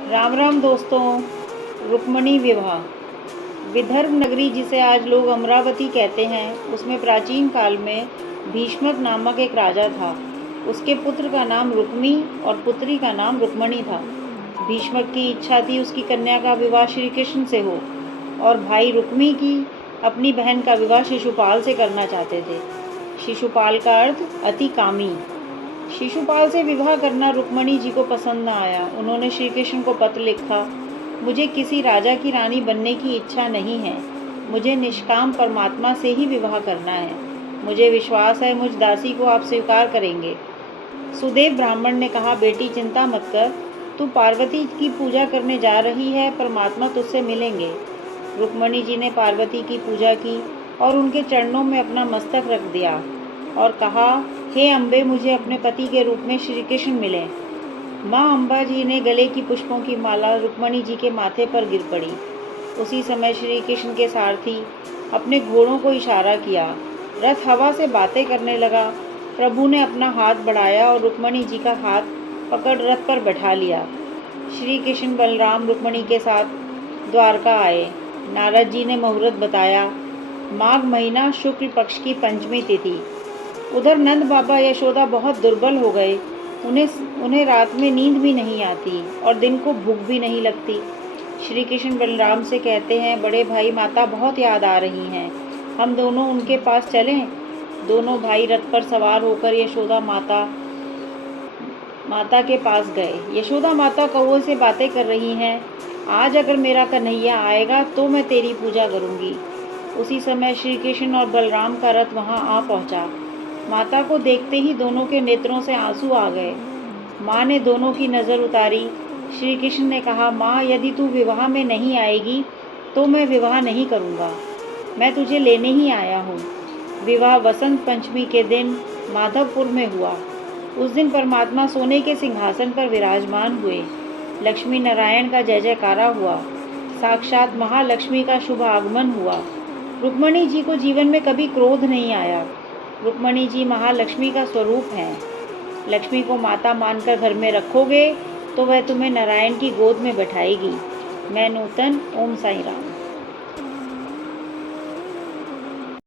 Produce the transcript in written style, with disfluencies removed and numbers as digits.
राम राम दोस्तों। रुक्मणी विवाह। विदर्भ नगरी जिसे आज लोग अमरावती कहते हैं, उसमें प्राचीन काल में भीष्मक नामक एक राजा था। उसके पुत्र का नाम रुक्मी और पुत्री का नाम रुक्मणी था। भीष्मक की इच्छा थी उसकी कन्या का विवाह श्री कृष्ण से हो और भाई रुक्मी की अपनी बहन का विवाह शिशुपाल से करना चाहते थे। शिशुपाल का अर्थ अति कामी। शिशुपाल से विवाह करना रुक्मणी जी को पसंद न आया। उन्होंने श्री कृष्ण को पत्र लिखा, मुझे किसी राजा की रानी बनने की इच्छा नहीं है। मुझे निष्काम परमात्मा से ही विवाह करना है। मुझे विश्वास है मुझ दासी को आप स्वीकार करेंगे। सुदेव ब्राह्मण ने कहा, बेटी चिंता मत कर, तू पार्वती की पूजा करने जा रही है, परमात्मा तुझसे मिलेंगे। रुक्मणी जी ने पार्वती की पूजा की और उनके चरणों में अपना मस्तक रख दिया और कहा, हे अम्बे, मुझे अपने पति के रूप में श्री कृष्ण मिले। माँ अम्बा जी ने गले की पुष्पों की माला रुक्मणी जी के माथे पर गिर पड़ी। उसी समय श्री कृष्ण के सारथी अपने घोड़ों को इशारा किया। रथ हवा से बातें करने लगा। प्रभु ने अपना हाथ बढ़ाया और रुक्मणी जी का हाथ पकड़ रथ पर बैठा लिया। श्री कृष्ण बलराम रुक्मणी के साथ द्वारका आए। नारद जी ने मुहूर्त बताया, माघ महीना शुक्ल पक्ष की पंचमी तिथि। उधर नंद बाबा यशोदा बहुत दुर्बल हो गए। उन्हें रात में नींद भी नहीं आती और दिन को भूख भी नहीं लगती। श्री कृष्ण बलराम से कहते हैं, बड़े भाई माता बहुत याद आ रही हैं, हम दोनों उनके पास चलें। दोनों भाई रथ पर सवार होकर यशोदा माता के पास गए। यशोदा माता कौवे से बातें कर रही हैं, आज अगर मेरा कन्हैया आएगा तो मैं तेरी पूजा करूंगी। उसी समय श्री कृष्ण और बलराम का रथ वहां आ पहुंचा। माता को देखते ही दोनों के नेत्रों से आंसू आ गए। माँ ने दोनों की नज़र उतारी। श्री कृष्ण ने कहा, माँ, यदि तू विवाह में नहीं आएगी तो मैं विवाह नहीं करूँगा। मैं तुझे लेने ही आया हूँ। विवाह वसंत पंचमी के दिन माधवपुर में हुआ। उस दिन परमात्मा सोने के सिंहासन पर विराजमान हुए। लक्ष्मी नारायण का जय जयकारा हुआ। साक्षात महालक्ष्मी का शुभ आगमन हुआ। रुक्मणी जी को जीवन में कभी क्रोध नहीं आया। रुक्मणी जी महालक्ष्मी का स्वरूप हैं। लक्ष्मी को माता मानकर घर में रखोगे तो वह तुम्हें नारायण की गोद में बैठाएगी। मैं नूतन। ओम साई राम।